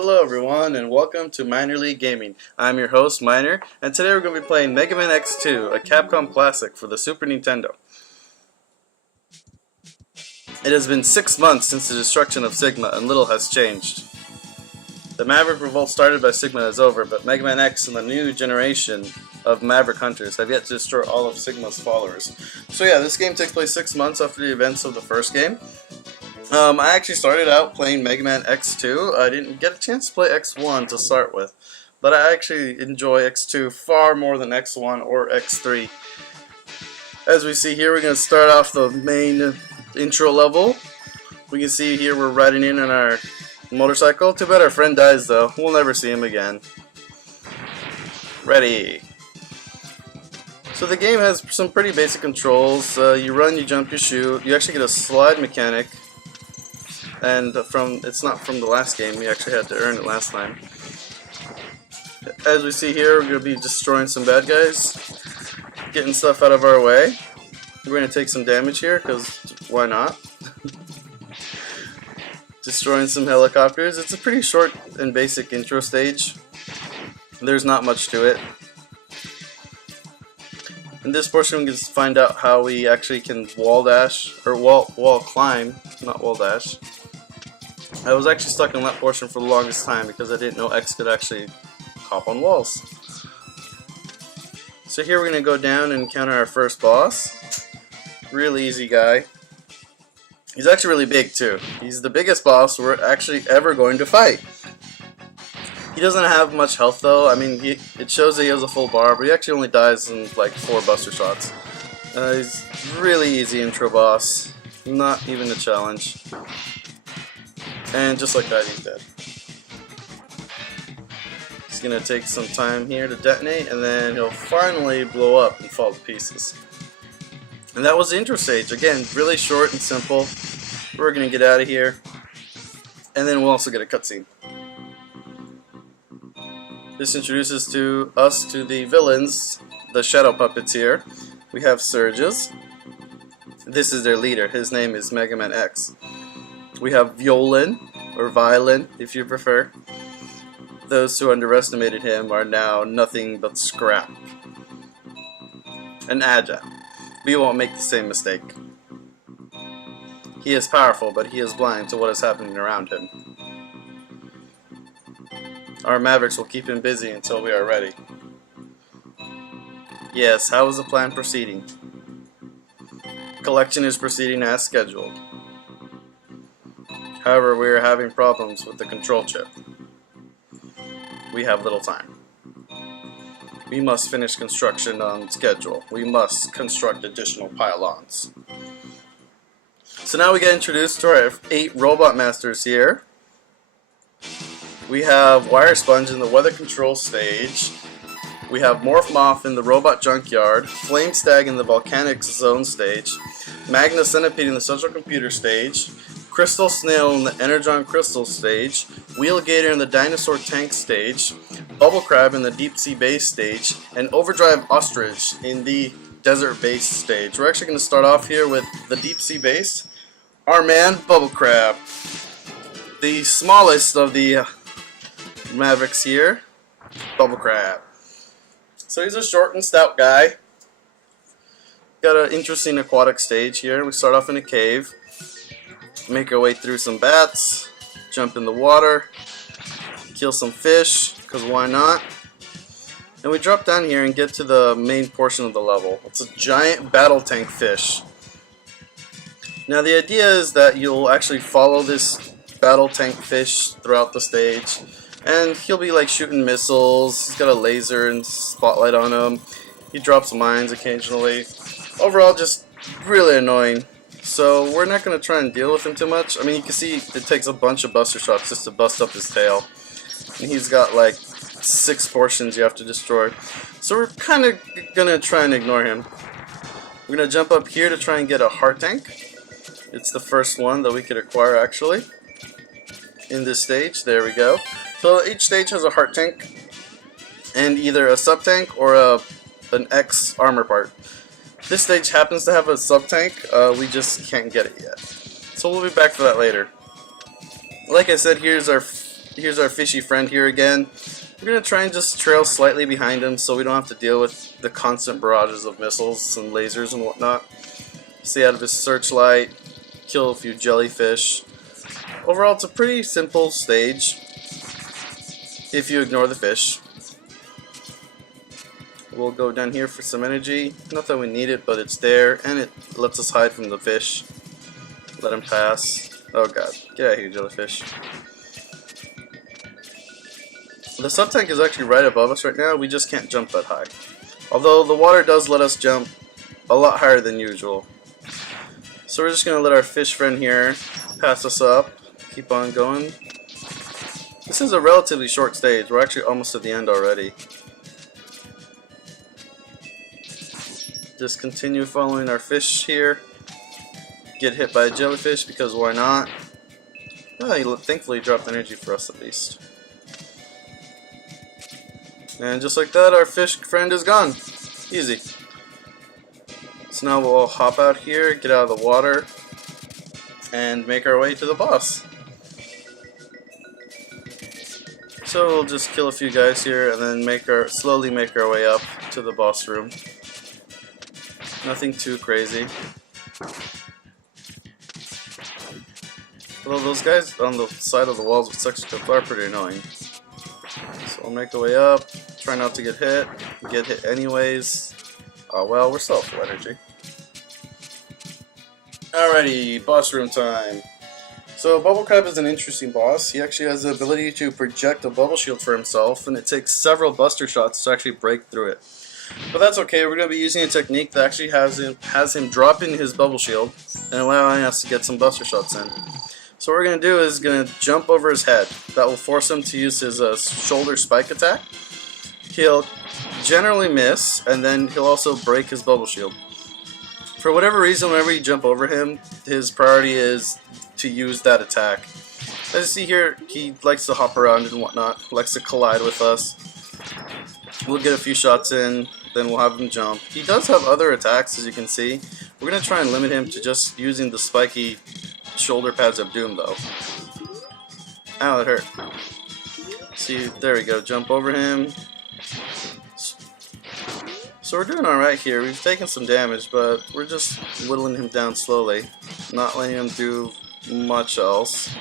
Hello everyone and welcome to Minor League Gaming. I'm your host Minor, and today we're going to be playing Mega Man X2, a Capcom classic for the Super Nintendo. It has been 6 months since the destruction of Sigma and little has changed. The Maverick revolt started by Sigma is over, but Mega Man X and the new generation of Maverick Hunters have yet to destroy all of Sigma's followers. So yeah, this game takes place 6 months after the events of the first game. I actually started out playing Mega Man X2. I didn't get a chance to play X1 to start with, but I actually enjoy X2 far more than X1 or X3. As we see here, we're going to start off the main intro level. We can see here we're riding in on our motorcycle. Too bad our friend dies though. We'll never see him again. Ready. So the game has some pretty basic controls. You run, you jump, you shoot. You actually get a slide mechanic. And it's not from the last game, we actually had to earn it last time. As we see here, we're going to be destroying some bad guys, getting stuff out of our way. We're going to take some damage here, because why not? Destroying some helicopters. It's a pretty short and basic intro stage. There's not much to it. In this portion, we can find out how we actually can wall dash, or wall climb, not wall dash. I was actually stuck in that portion for the longest time because I didn't know X could actually hop on walls. So here we're going to go down and encounter our first boss. Really easy guy. He's actually really big too. He's the biggest boss we're actually ever going to fight. He doesn't have much health though. I mean, it shows that he has a full bar, but he actually only dies in like 4 buster shots. He's really easy intro boss. Not even a challenge. And just like that, he's dead. He's gonna take some time here to detonate, and then he'll finally blow up and fall to pieces. And that was the intro stage. Again, really short and simple. We're gonna get out of here, and then we'll also get a cutscene. This introduces us to the villains, the shadow puppets here. We have Surges. This is their leader. His name is Mega Man X. We have Violin, or Violin if you prefer. Those who underestimated him are now nothing but scrap. And Aja. We won't make the same mistake. He is powerful, but he is blind to what is happening around him. Our Mavericks will keep him busy until we are ready. Yes, how is the plan proceeding? Collection is proceeding as scheduled. However, we are having problems with the control chip. We have little time. We must finish construction on schedule. We must construct additional pylons. So now we get introduced to our 8 robot masters here. We have Wire Sponge in the weather control stage. We have Morph Moth in the robot junkyard. Flame Stag in the volcanic zone stage. Magna Centipede in the central computer stage. Crystal Snail in the Energon Crystal stage, Wheel Gator in the Dinosaur Tank stage, Bubble Crab in the Deep Sea Base stage, and Overdrive Ostrich in the Desert Base stage. We're actually going to start off here with the Deep Sea Base. Our man, Bubble Crab. The smallest of the Mavericks here, Bubble Crab. So he's a short and stout guy. Got an interesting aquatic stage here. We start off in a cave. Make our way through some bats, jump in the water, kill some fish, because why not? And we drop down here and get to the main portion of the level. It's a giant battle tank fish. Now the idea is that you'll actually follow this battle tank fish throughout the stage, and he'll be like shooting missiles. He's got a laser and spotlight on him. He drops mines occasionally. Overall, just really annoying. So we're not going to try and deal with him too much. I mean, you can see it takes a bunch of buster shots just to bust up his tail. And he's got like 6 portions you have to destroy. So we're kind of going to try and ignore him. We're going to jump up here to try and get a heart tank. It's the first one that we could acquire actually in this stage. There we go. So each stage has a heart tank and either a sub-tank or an X armor part. This stage happens to have a sub-tank, we just can't get it yet. So we'll be back for that later. Like I said, here's our here's our fishy friend here again. We're going to try and just trail slightly behind him so we don't have to deal with the constant barrages of missiles and lasers and whatnot. Stay out of his searchlight, kill a few jellyfish. Overall, it's a pretty simple stage if you ignore the fish. We'll go down here for some energy. Not that we need it, but it's there, and it lets us hide from the fish. Let him pass. Oh god, get out of here, jellyfish. The sub-tank is actually right above us right now. We just can't jump that high. Although the water does let us jump a lot higher than usual. So we're just going to let our fish friend here pass us up. Keep on going. This is a relatively short stage. We're actually almost at the end already. Just continue following our fish here. Get hit by a jellyfish because why not? Oh, he thankfully dropped energy for us at least. And just like that, our fish friend is gone. Easy. So now we'll hop out here, get out of the water, and make our way to the boss. So we'll just kill a few guys here and then slowly make our way up to the boss room. Nothing too crazy. Although those guys on the side of the walls with section clip are pretty annoying. So we'll make our way up, try not to get hit. We get hit anyways. Oh well, we're still full energy. Alrighty, boss room time. So Bubble Crab is an interesting boss. He actually has the ability to project a bubble shield for himself, and it takes several buster shots to actually break through it. But that's okay, we're going to be using a technique that actually has him dropping his bubble shield and allowing us to get some buster shots in. So what we're going to do is going to jump over his head. That will force him to use his shoulder spike attack. He'll generally miss, and then he'll also break his bubble shield. For whatever reason, whenever you jump over him, his priority is to use that attack. As you see here, he likes to hop around and whatnot, likes to collide with us. We'll get a few shots in, then we'll have him jump. He does have other attacks, as you can see. We're going to try and limit him to just using the spiky shoulder pads of doom, though. Ow, that hurt. See, there we go, jump over him. So we're doing alright here. We've taken some damage, but we're just whittling him down slowly, not letting him do much else.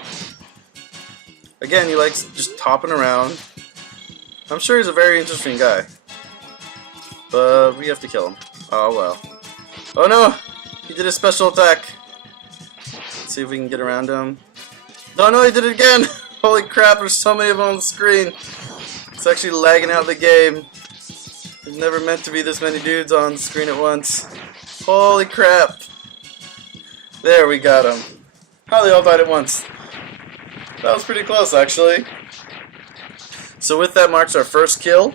Again, he likes just hopping around. I'm sure he's a very interesting guy, but we have to kill him. Oh well. Oh no! He did a special attack. Let's see if we can get around him. No, no, he did it again! Holy crap, there's so many of them on the screen. It's actually lagging out the game. There's never meant to be this many dudes on the screen at once. Holy crap! There, we got him. How they all died at once. That was pretty close, actually. So with that marks our first kill.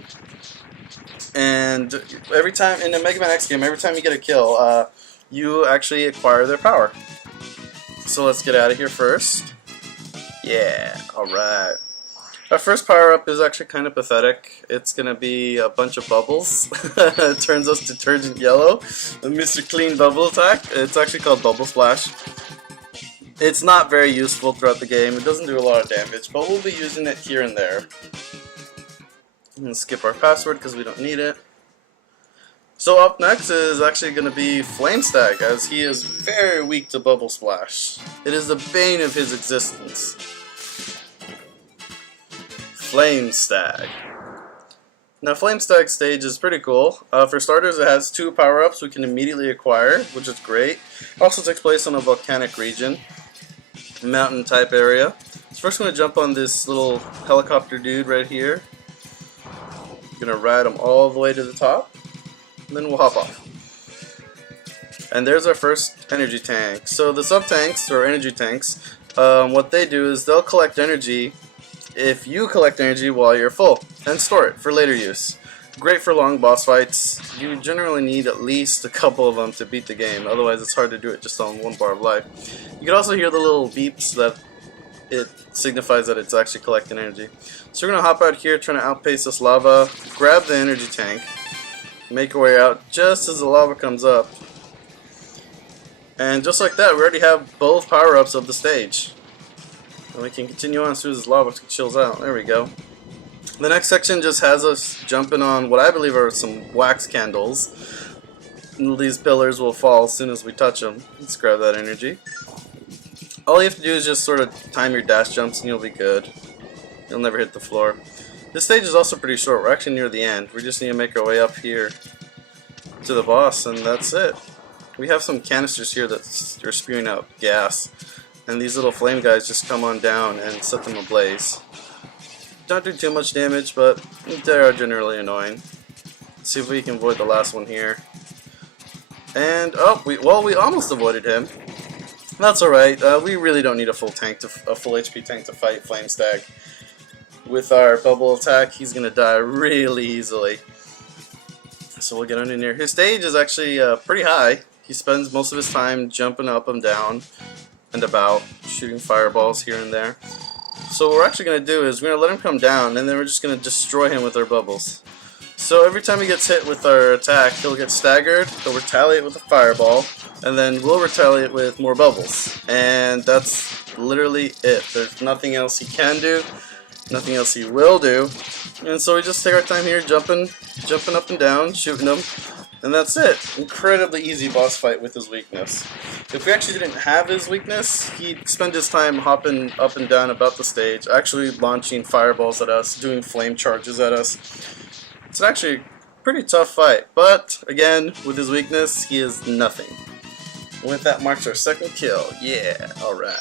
And every time, in the Mega Man X game, every time you get a kill, you actually acquire their power. So let's get out of here first. Yeah, alright. Our first power-up is actually kind of pathetic. It's going to be a bunch of bubbles. It turns us detergent yellow. The Mr. Clean bubble attack. It's actually called Bubble Splash. It's not very useful throughout the game. It doesn't do a lot of damage, but we'll be using it here and there. I'm going to skip our password because we don't need it. So up next is actually going to be Flame Stag, as he is very weak to Bubble Splash. It is the bane of his existence. Flame Stag. Now Flame Stag stage is pretty cool. For starters, it has 2 power-ups we can immediately acquire, which is great. It also takes place on a volcanic region, mountain type area. So first I'm going to jump on this little helicopter dude right here. I'm going to ride him all the way to the top, and then we'll hop off. And there's our first energy tank. So the sub-tanks, or energy tanks, what they do is they'll collect energy if you collect energy while you're full, and store it for later use. Great for long boss fights. You generally need at least a couple of them to beat the game, otherwise it's hard to do it just on 1 bar of life. You can also hear the little beeps that it signifies that it's actually collecting energy. So we're going to hop out here, trying to outpace this lava, grab the energy tank, make our way out just as the lava comes up. And just like that, we already have both power-ups of the stage. And we can continue on as soon as this lava chills out. There we go. The next section just has us jumping on what I believe are some wax candles. And these pillars will fall as soon as we touch them. Let's grab that energy. All you have to do is just sort of time your dash jumps and you'll be good. You'll never hit the floor. This stage is also pretty short. We're actually near the end. We just need to make our way up here to the boss, and that's it. We have some canisters here that are spewing out gas, and these little flame guys just come on down and set them ablaze. Don't do too much damage, but they are generally annoying. Let's see if we can avoid the last one here. And oh, we almost avoided him. That's alright. We really don't need a full HP tank to fight Flame Stag. With our bubble attack, he's gonna die really easily. So we'll get under here. His stage is actually pretty high. He spends most of his time jumping up and down and about, shooting fireballs here and there. So what we're actually gonna do is we're gonna let him come down, and then we're just gonna destroy him with our bubbles. So every time he gets hit with our attack, he'll get staggered, he'll retaliate with a fireball, and then we'll retaliate with more bubbles. And that's literally it. There's nothing else he can do, nothing else he will do. And so we just take our time here jumping up and down, shooting him, and that's it. Incredibly easy boss fight with his weakness. If we actually didn't have his weakness, he'd spend his time hopping up and down about the stage, actually launching fireballs at us, doing flame charges at us. It's actually a pretty tough fight, but again, with his weakness, he is nothing. And with that marks our second kill. Yeah, alright.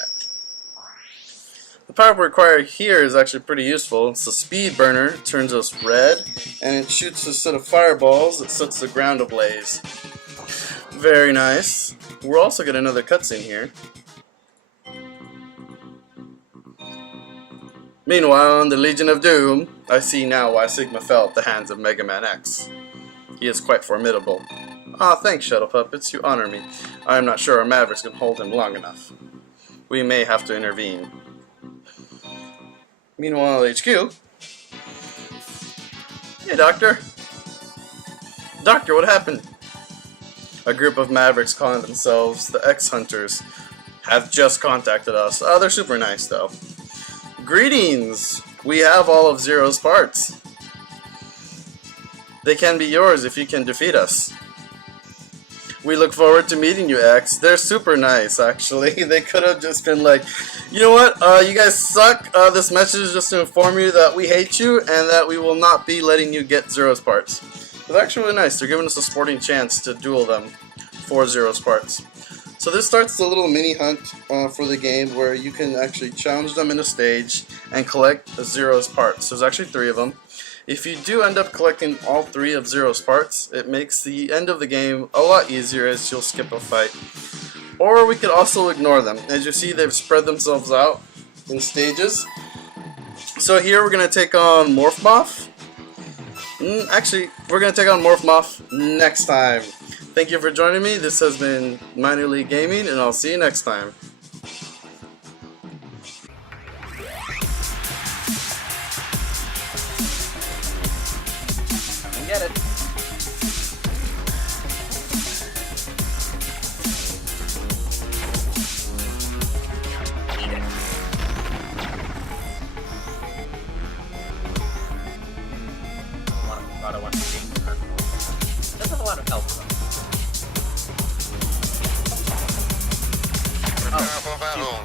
The power we require here is actually pretty useful. It's the speed burner. It turns us red, and it shoots a set of fireballs that sets the ground ablaze. Very nice. We're also getting another cutscene here. Meanwhile, in the Legion of Doom, I see now why Sigma fell at the hands of Mega Man X. He is quite formidable. Ah, thanks, Shuttle Puppets, you honor me. I am not sure our Mavericks can hold him long enough. We may have to intervene. Meanwhile, HQ. Hey, Doctor. Doctor, what happened? A group of Mavericks calling themselves the X-Hunters have just contacted us. Oh, they're super nice, though. Greetings! We have all of Zero's parts. They can be yours if you can defeat us. We look forward to meeting you, X. They're super nice, actually. They could have just been like, you know what, you guys suck. This message is just to inform you that we hate you and that we will not be letting you get Zero's parts. But they're actually really nice. They're giving us a sporting chance to duel them for Zero's parts. So this starts the little mini hunt for the game where you can actually challenge them in a stage and collect Zero's parts. There's actually 3 of them. If you do end up collecting all 3 of Zero's parts, it makes the end of the game a lot easier as you'll skip a fight. Or we could also ignore them. As you see, they've spread themselves out in stages. So here we're going to take on Morph Moth. Actually, we're going to take on Morph Moth next time. Thank you for joining me. This has been Minor League Gaming, and I'll see you next time. Get it. Eat it. I don't want to see. Doesn't have a lot of health though. Oh,